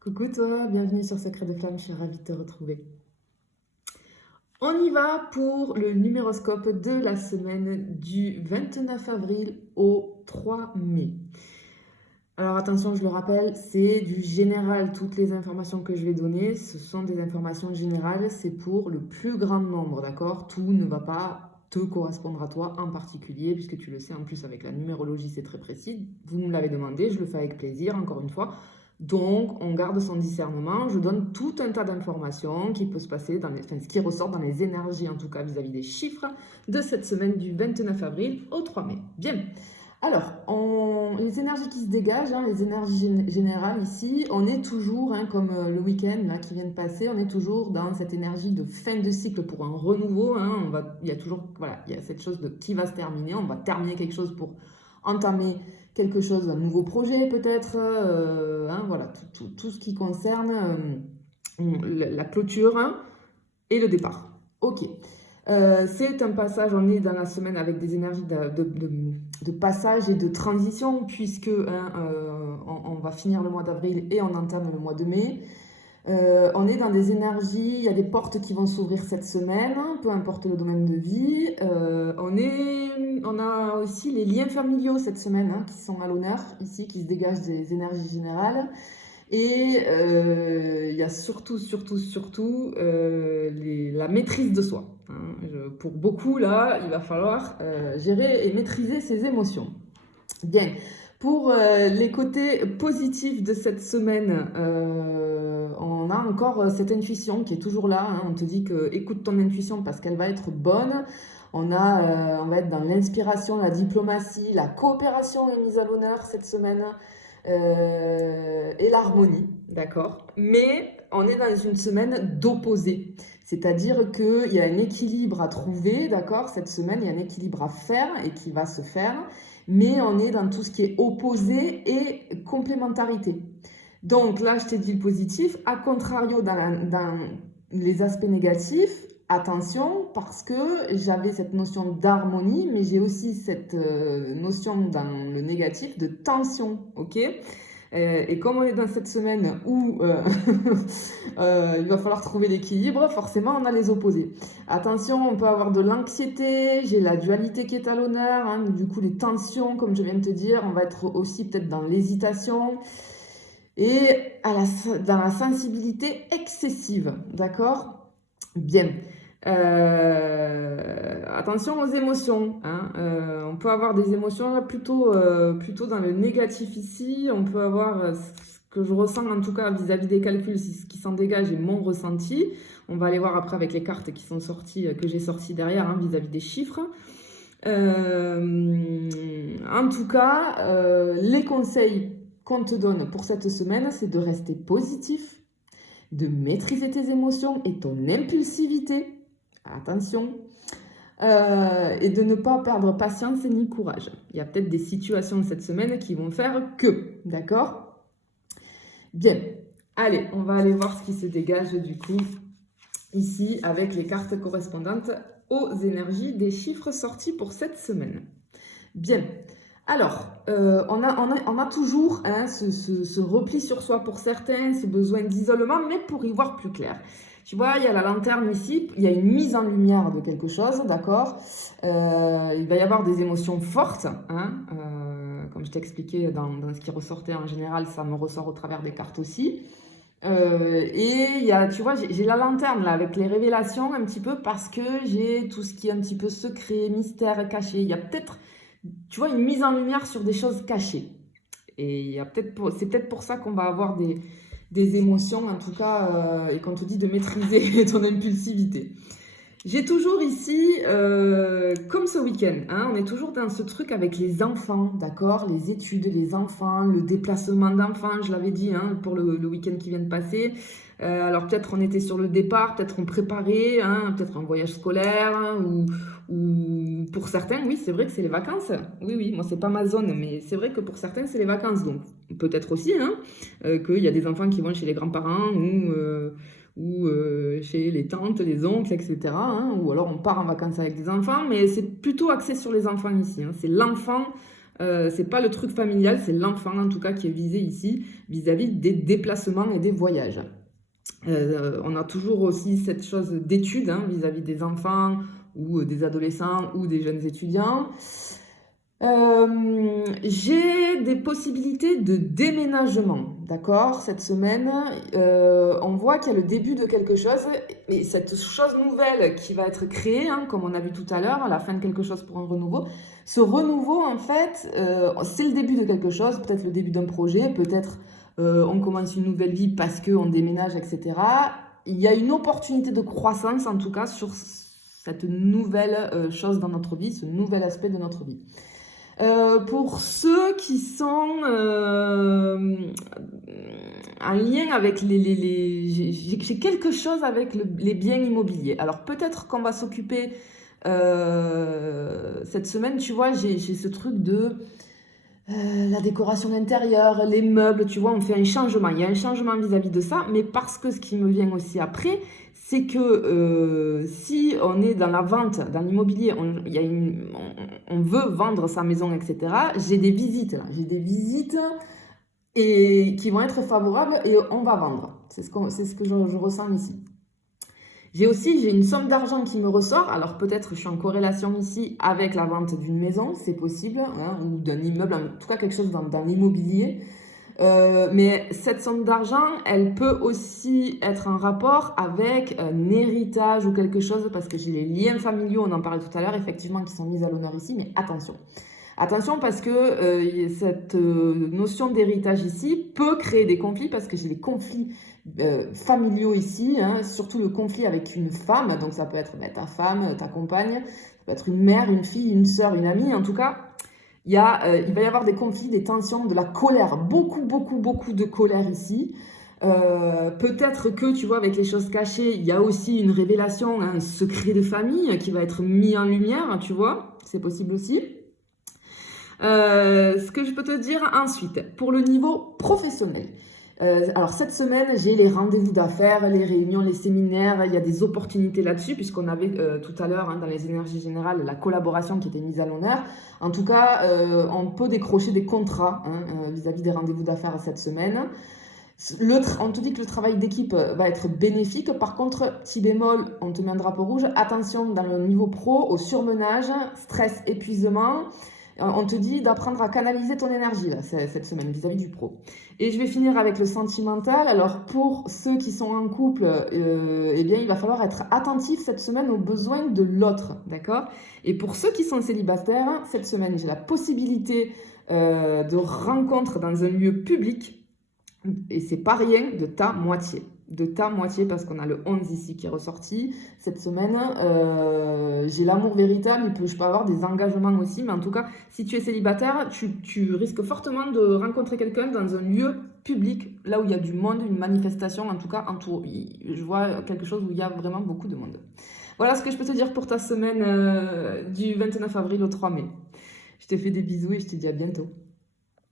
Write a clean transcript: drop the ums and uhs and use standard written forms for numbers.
Coucou toi, bienvenue sur Secret de Flamme, je suis ravie de te retrouver. On y va pour le numéroscope de la semaine du 29 avril au 3 mai. Alors attention, je le rappelle, c'est du général. Toutes les informations que je vais donner, ce sont des informations générales, c'est pour le plus grand nombre, d'accord? Tout ne va pas te correspondre à toi en particulier, puisque tu le sais, en plus avec la numérologie, c'est très précis. Vous me l'avez demandé, je le fais avec plaisir, encore une fois. Donc, on garde son discernement. Je donne tout un tas d'informations qui peut se passer ce qui ressort dans les énergies, en tout cas vis-à-vis des chiffres de cette semaine du 29 avril au 3 mai. Bien. Alors, les énergies qui se dégagent, les énergies générales ici, on est toujours, comme le week-end là, qui vient de passer, on est toujours dans cette énergie de fin de cycle pour un renouveau. Il y a toujours, voilà, il y a cette chose de qui va se terminer. On va terminer quelque chose pour entamer quelque chose, un nouveau projet peut-être. Voilà, tout ce qui concerne la clôture et le départ. Ok. C'est un passage, on est dans la semaine avec des énergies de passage et de transition, puisque on va finir le mois d'avril et on entame le mois de mai. On est dans des énergies, il y a des portes qui vont s'ouvrir cette semaine, peu importe le domaine de vie. On a aussi les liens familiaux cette semaine qui sont à l'honneur, ici, qui se dégagent des énergies générales. Et il y a surtout la maîtrise de soi. Pour beaucoup, là, il va falloir gérer et maîtriser ses émotions. Bien. Pour les côtés positifs de cette semaine, on a encore cette intuition qui est toujours là. On te dit que écoute ton intuition parce qu'elle va être bonne. On va être dans l'inspiration, la diplomatie, la coopération est mise à l'honneur cette semaine. Et l'harmonie, d'accord? Mais on est dans une semaine d'opposés. C'est-à-dire qu'il y a un équilibre à trouver, d'accord? Cette semaine, il y a un équilibre à faire et qui va se faire. Mais on est dans tout ce qui est opposé et complémentarité. Donc là, je t'ai dit le positif. A contrario, dans les aspects négatifs, attention, parce que j'avais cette notion d'harmonie, mais j'ai aussi cette notion dans le négatif de tension, ok? Et comme on est dans cette semaine où il va falloir trouver l'équilibre, forcément on a les opposés. Attention, on peut avoir de l'anxiété, j'ai la dualité qui est à l'honneur, du coup les tensions, comme je viens de te dire, on va être aussi peut-être dans l'hésitation et dans la sensibilité excessive, d'accord? Bien. Attention aux émotions. On peut avoir des émotions là, plutôt dans le négatif ici. On peut avoir ce que je ressens en tout cas vis-à-vis des calculs, ce qui s'en dégage et mon ressenti. On va aller voir après avec les cartes qui sont sorties, que j'ai sorties derrière vis-à-vis des chiffres. En tout cas, les conseils qu'on te donne pour cette semaine, c'est de rester positif, de maîtriser tes émotions et ton impulsivité. Attention. Et de ne pas perdre patience ni courage. Il y a peut-être des situations cette semaine qui vont faire que, d'accord? Bien. Allez, on va aller voir ce qui se dégage du coup ici avec les cartes correspondantes aux énergies des chiffres sortis pour cette semaine. Bien. Alors, on a toujours ce repli sur soi pour certains, ce besoin d'isolement, mais pour y voir plus clair. Tu vois, il y a la lanterne ici, il y a une mise en lumière de quelque chose, d'accord? Il va y avoir des émotions fortes, comme je t'expliquais dans ce qui ressortait en général, ça me ressort au travers des cartes aussi. Et il y a, tu vois, j'ai la lanterne là avec les révélations un petit peu parce que j'ai tout ce qui est un petit peu secret, mystère, caché. Il y a peut-être, tu vois, une mise en lumière sur des choses cachées. Et c'est peut-être pour ça qu'on va avoir des émotions, en tout cas, et qu'on te dit de maîtriser ton impulsivité. J'ai toujours ici, comme ce week-end, on est toujours dans ce truc avec les enfants, d'accord? Les études, les enfants, le déplacement d'enfants, je l'avais dit, pour le week-end qui vient de passer. Alors peut-être on était sur le départ, peut-être on préparait, peut-être un voyage scolaire, ou pour certains, oui, c'est vrai que c'est les vacances. Oui, moi c'est pas ma zone, mais c'est vrai que pour certains c'est les vacances. Donc peut-être aussi qu'il y a des enfants qui vont chez les grands-parents ou chez les tantes, les oncles, etc. Ou alors on part en vacances avec des enfants, mais c'est plutôt axé sur les enfants ici. C'est l'enfant C'est pas le truc familial, c'est l'enfant en tout cas qui est visé ici vis-à-vis des déplacements et des voyages. On a toujours aussi cette chose d'étude hein, vis-à-vis des enfants ou des adolescents ou des jeunes étudiants. J'ai des possibilités de déménagement, d'accord? Cette semaine, on voit qu'il y a le début de quelque chose, et cette chose nouvelle qui va être créée, hein, comme on a vu tout à l'heure, à la fin de quelque chose pour un renouveau. Ce renouveau, en fait, c'est le début de quelque chose, peut-être le début d'un projet, peut-être on commence une nouvelle vie parce qu'on déménage, etc. Il y a une opportunité de croissance, en tout cas, sur cette nouvelle chose dans notre vie, ce nouvel aspect de notre vie. Pour ceux qui sont en lien avec j'ai quelque chose avec les biens immobiliers. Alors peut-être qu'on va s'occuper cette semaine, tu vois, j'ai ce truc de la décoration d'intérieur, les meubles, tu vois, on fait un changement. Il y a un changement vis-à-vis de ça, mais parce que ce qui me vient aussi après, c'est que si on est dans la vente, dans l'immobilier, on veut vendre sa maison, etc., j'ai des visites là. J'ai des visites qui vont être favorables et on va vendre. C'est ce que je ressens ici. J'ai une somme d'argent qui me ressort, alors peut-être je suis en corrélation ici avec la vente d'une maison, c'est possible, hein, ou d'un immeuble, en tout cas quelque chose dans l'immobilier. Mais cette somme d'argent, elle peut aussi être en rapport avec un héritage ou quelque chose, parce que j'ai les liens familiaux, on en parlait tout à l'heure, effectivement, qui sont mis à l'honneur ici, mais attention. Attention parce que cette notion d'héritage ici peut créer des conflits parce que j'ai des conflits familiaux ici, hein, surtout le conflit avec une femme, donc ça peut être ta femme, ta compagne, ça peut être une mère, une fille, une sœur, une amie, en tout cas, il va y avoir des conflits, des tensions, de la colère, beaucoup de colère ici. Peut-être que, tu vois, avec les choses cachées, il y a aussi une révélation, hein, un secret de famille qui va être mis en lumière, tu vois, c'est possible aussi. Ce que je peux te dire ensuite, pour le niveau professionnel. Alors cette semaine, j'ai les rendez-vous d'affaires, les réunions, les séminaires, il y a des opportunités là-dessus, puisqu'on avait tout à l'heure hein, dans les énergies générales la collaboration qui était mise à l'honneur. En tout cas, on peut décrocher des contrats hein, vis-à-vis des rendez-vous d'affaires cette semaine. On te dit que le travail d'équipe va être bénéfique. Par contre, petit bémol, on te met un drapeau rouge. Attention dans le niveau pro, au surmenage, stress, épuisement. On te dit d'apprendre à canaliser ton énergie là, cette semaine vis-à-vis du pro. Et je vais finir avec le sentimental. Alors pour ceux qui sont en couple, eh bien il va falloir être attentif cette semaine aux besoins de l'autre, d'accord? Et pour ceux qui sont célibataires, cette semaine j'ai la possibilité de rencontre dans un lieu public. Et c'est pas rien de ta moitié. De ta moitié, parce qu'on a le 11 ici qui est ressorti cette semaine. J'ai l'amour véritable, je peux avoir des engagements aussi, mais en tout cas, si tu es célibataire, tu risques fortement de rencontrer quelqu'un dans un lieu public, là où il y a du monde, une manifestation, en tout cas, je vois quelque chose où il y a vraiment beaucoup de monde. Voilà ce que je peux te dire pour ta semaine du 29 avril au 3 mai. Je te fais des bisous et je te dis à bientôt.